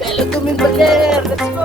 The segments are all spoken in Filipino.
Velodum in Baler! Let's go!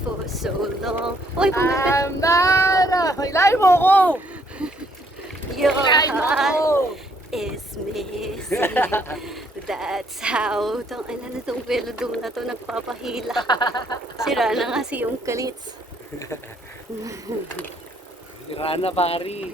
For so long. Oy, Hilahin mo ako! Your Hilahin mo ako! heart is missing. That's how. Ano itong velodum na to nagpapahila. Sira na nga si yung kalits. Sira na, pari.